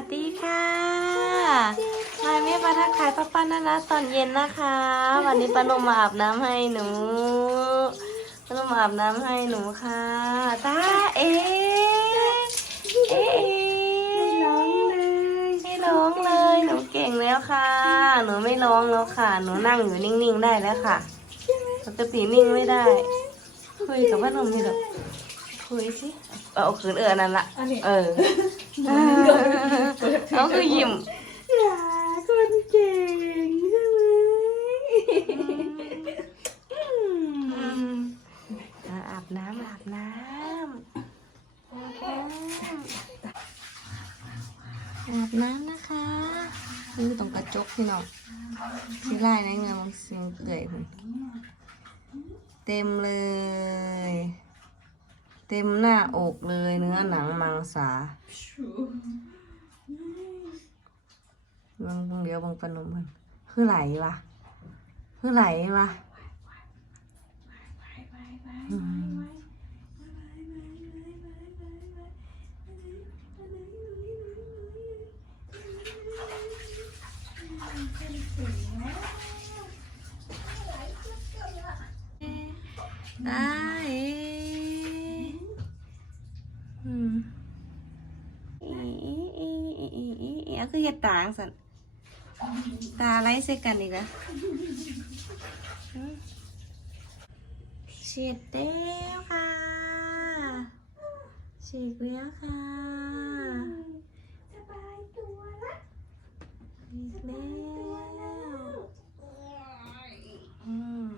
วัสดีค่ะมาแม่มาทักทายป้าป้านานะตอนเย็นนะคะ วันนี้ป้านมมาอาบน้ำให้หนูป้านมมาอาบน้ำให้หนูค่ะตาเอ๋เอ๋ไม่ร้องเลยไม่ร้องเลย หนูเก่งแล้วค่ะ หนูไม่ร้องแล้วค่ะ หนูนั่งอยู่นิ่งๆได้แล้วค่ะปกตินิ่งไม่ได้ คุยกับป้านมนี่หรอ กคุยสิเอาเอาคืนเออนั่นละอันนี้เออเขาคือยิ้มหลาคนเก่งใช่ไหมอะอาบน้ำอาบน้ำอาบน้ำอาบน้ำนะคะนี่ตรงกระจกพี่น้องที่ไล่ในเงือมันเสียงเกยคุณเต็มเลย เต็มหน้าอกเลยเนื้อหนังมังสาเบิ่งเบิ่งเดียวเบังปนมมันคือไหลวะคือไหลวะอืม ได้อืมอีอีอีอีอี อีอีอะคือเห็ดตางสันตาไรใส่กันอีกแล้วเฉีดแล้วค่ะเฉีดแล้วค่ะ สบายตัวละ ฉีดแล้วอืม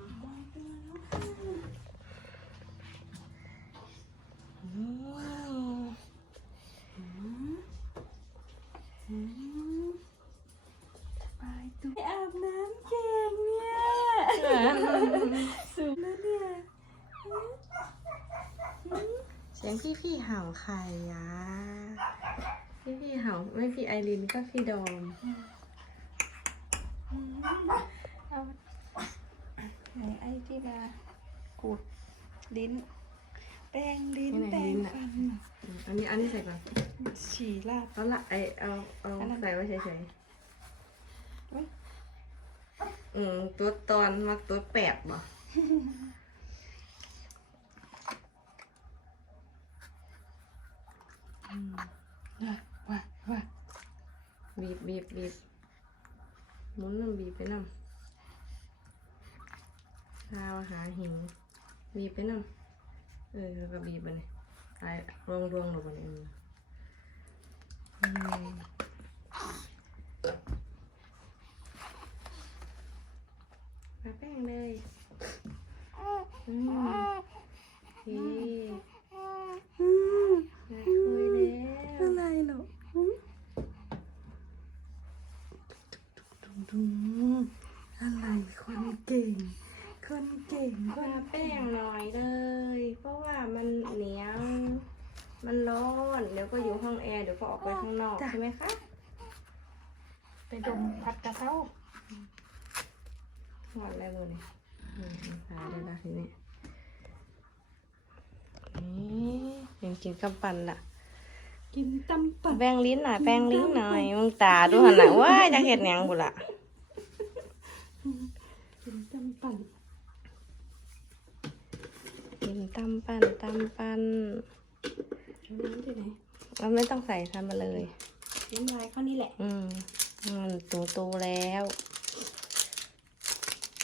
ไปตัวอาบน้ำเก่งเนี่ย สูงแล้วเนี่ยเสียงพี่พี่ๆเห่าใครอะพี่พี่ๆเห่าไม่พี่ไอรินก็พี่โดมเอาไหนไอ้ที่มากูดลิ้น แป้งลิ้นนี่ไหนแป้งลิ้นอะฟันอันนี้อันนี้ใส่ก่อนฉี่ราดเอาละไอเอาเอาอันนั้นใส่ไว้เฉยๆ อืมตัวตอนมักตัวแปบบ่ะว่าว่าบีบบีบบีบหมุนน้ำบีบไปน้ำข้าวหาหิวบีบไปน้ำเออแล้วก็บีบไปเลยไอ้รวงรวงๆลงไปเลยอืมมาแป้งเลยอืมโอเคมาคุยแล้ว อะไรเหรอหืมดุม อะไรคนเก่ง คนเก่งคมานแป้งหน่อยเลย เพราะว่ามันเหนียว มันร้อน เดี๋ยวก็อยู่ห้องแอร์ เดี๋ยวก็ออกไปข้างนอกใช่ไหมคะไปดมพัดกระเซ้าหอดแล้วเลยอืมหาได้ละทีนี้นี่ยังกินกำปั้นละกินตำปัดแป้งลิ้นหน่อยแป้งลิ้นหน่อยมึงตาดูหันหน่ะว้ายจะเห็ดหยังบุละ กินตำปั่น กิ นตำปั้นตำปั้นเอาน้ำที่ไหนเราไม่ต้องใส่ทำมาเลย น้ำลายเข้านี่แหละ อืมมันโตโตๆแล้ว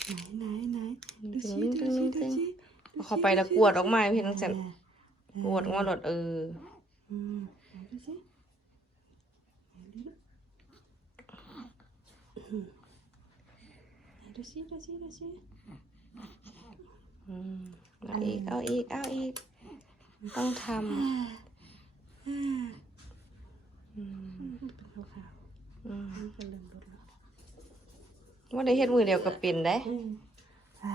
ไหนไหนไหนดูสิตึ้งดูตึ้งสิตึ้ดูงสิเอาเข้าไปแล้วกวดออกมาพี่น้องจันกวดออกมาหลดเอออืมไหนดูสิไหนดูนะอืมไหนดูสิดูสิดูสิอืม เอาอีก เอาอีก เอาอีก ต้องทำอ่าอืมเป็นขาวอืมๆนี่ก็เริ่มลดแล้วว่าได้เฮ็ดมือเดียวก็เป็นได้อืมอ่า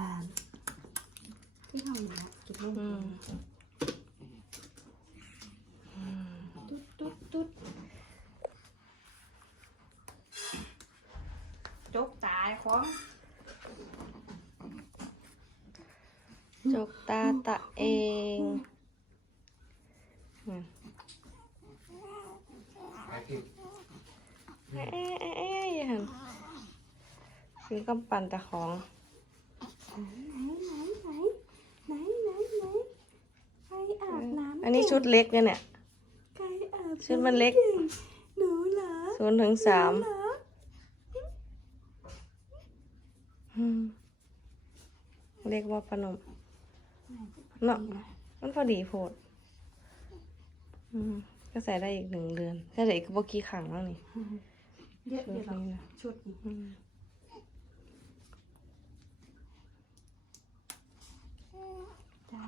ที่เราอยู่นะกินลงอืมตุ๊ดตุ๊ดตุ๊ดจกตายของ จกตาตะเองอืมไอ้ที่เอ๊ะเอ๊ะเอ๊ะอย่าหันคือกำปั่นตะของไหนไหนไหนไหนไหนใครอาบน้ำอันนี้ชุดเล็กเนี่ยเนี่ยใครอาบชุดมันเล็กหนูเหรอศูนย์ถึงสามเหรออืมเรียกว่าปนม เนาะมันพอดีโพดอืมก็ใส่ได้อีกหนึ่งเดือนแค่เดี๋ยวอีกบ่กี่ขังแล้วนี่เยอะชุเยดอะนี้นะชุดนี้อืมจ้า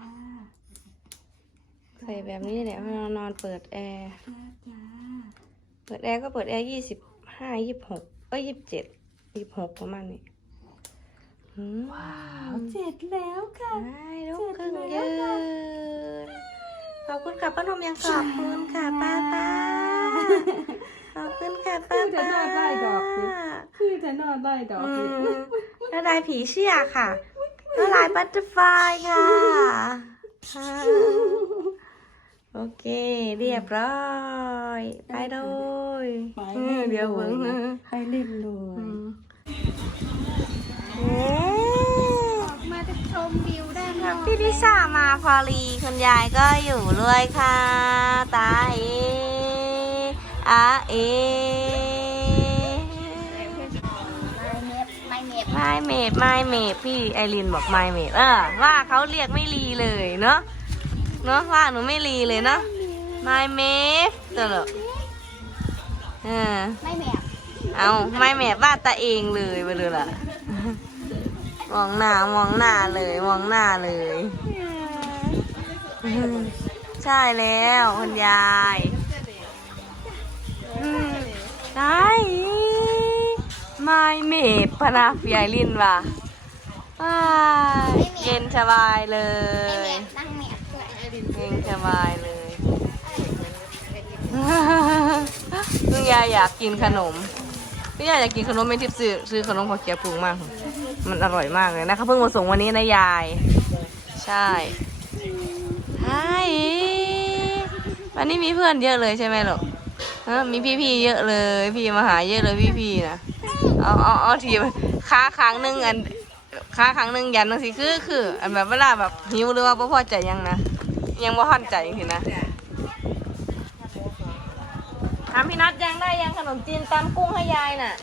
ใส่แบบนี้แหละเวลานอนเปิดแอร์จ้าจ้าเปิดแอร์ก็เปิดแอร์ยี่สิบห้ายี่สิบหกเอ้ยยี่สิบเจ็ดยี่สิบหกประมาณนี้อืม ว้าวเสร็จแล้วค่ะได้ลูกครึ่งยืนขอบคุณค่ะป้านมยังขอบคุณค่ะป้าป้าขอบคุณค่ะป้าป้าคือจะนอนได้ดอกอืนี้มละลายผีเชื่อค่ะละลายบัตเตอร์ไฟค่ะค่ะ โอเคเรียบร้อย ไปเลยไปเออเดี๋ยวเบิ่งไปเล่นเลอืย มเอ๊ะ ออกมาจะ ชมวิวได้ไหมพี่ลิซ่ามาพอลีคุณยายก็อยู่ด้วยค่ะ ตาเออาเอไม่เน็บไม่เมดไม่เมดพี่ไอรินบอกไม่เมดเออว่าเขาเรียกไม่รีเลยเนาะเนาะว่าหนูไม่รีเลยเนาะไม่เมดตลกเออไม่เน็บเอาไม่เมดว่าตาเองเลยไปเลยล่ะ มองหน้ามองหน้าเลยมองหน้าเลย ใช่แล้วคุณยายได้ไม่เมดพนาพี่ไอรินว่ะเย็นสบายเลยนั่งเน็บด้วยเย็นสบายเลยลุงยายอยากกินขนมพี่ยายอยากกินขนมไม่ทิพย์ซื้อซื้อขนมขอเกียบปรุงมาก มันอร่อยมากเลยนะคะเพิ่งมาส่งวันนี้นะยาย ใช่ใช่วันนี้มีเพื่อนเยอะเลยใช่ไหมลูกมีพี่ๆเยอะเลย พี่มาหาเยอะเลยพี่ๆนะเอาเอาเอาทีค้าครั้งหนึ่งอันค้าครั้งหนึ่งยันนึงสิคือคืออันแบบเวลาแบบหิวหรือว่าบ่พอใจยังนะยังบ่ทันใจจริงๆนะถามพี่นัทยังได้ยังขนมจีนตำกุ้งให้ยายน่ะ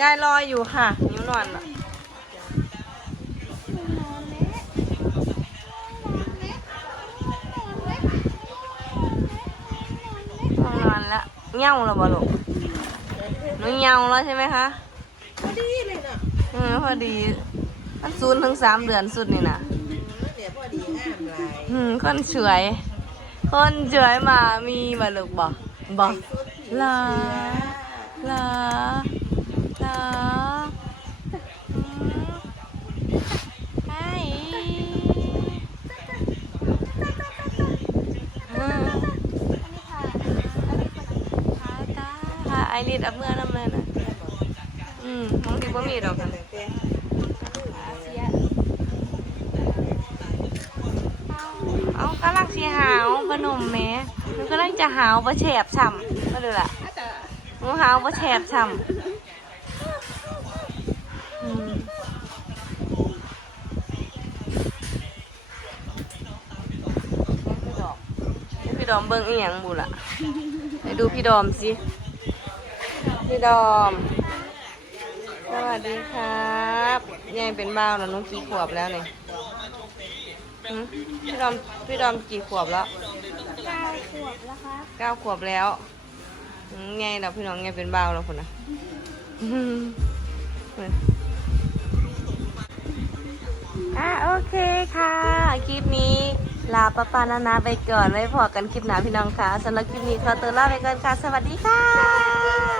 ยายรออยู่ค่ะหิวนอนอะ เง่าแล้วบ่ลูกหนูเง่าแล้วใช่ไหมคะพอดีเลยเนาะอืมพอดีมันศูนย์ถึงสามเดือนสุดนี่นะเดี๋ยวพอดีงามลายอืมคนสวย คนสวยมามีบ่ลูกบ่บ่ลาลาลาอืมไอ้อืม พาไอริดเอาเมื่อน้ำเลยนะอืมบางทีก็มีดอกกันเอากำลังสีหาวขนมแม่หนูกำลังจะหาวประแฉบฉ่ำก็ดูล่ะหนูหาวประแฉบฉ่ำอืมพี่ดอมเบิ้งอีหยังบุล่ะไปดูพี่ดอมสิ พี่ดอม สวัสดีครับยายเป็นบ้าวแล้วน้องกี่ขวบแล้วเนี่ยหืมพี่ดอม พี่ดอมกี่ขวบแล้วเก้าขวบแล้วครับเก้าขวบแล้วอืมไงเราพี่น้องไงเป็นบ้าวแล้วคนนะอืมอะโอเคค่ะ คลิปนี้ลาปะปานานาไปก่อนไว้พอกันคลิปหน้าพี่น้องค่ะสำหรับคลิปนี้ขอตัวลาไปก่อนค่ะ สวัสดีค่ะ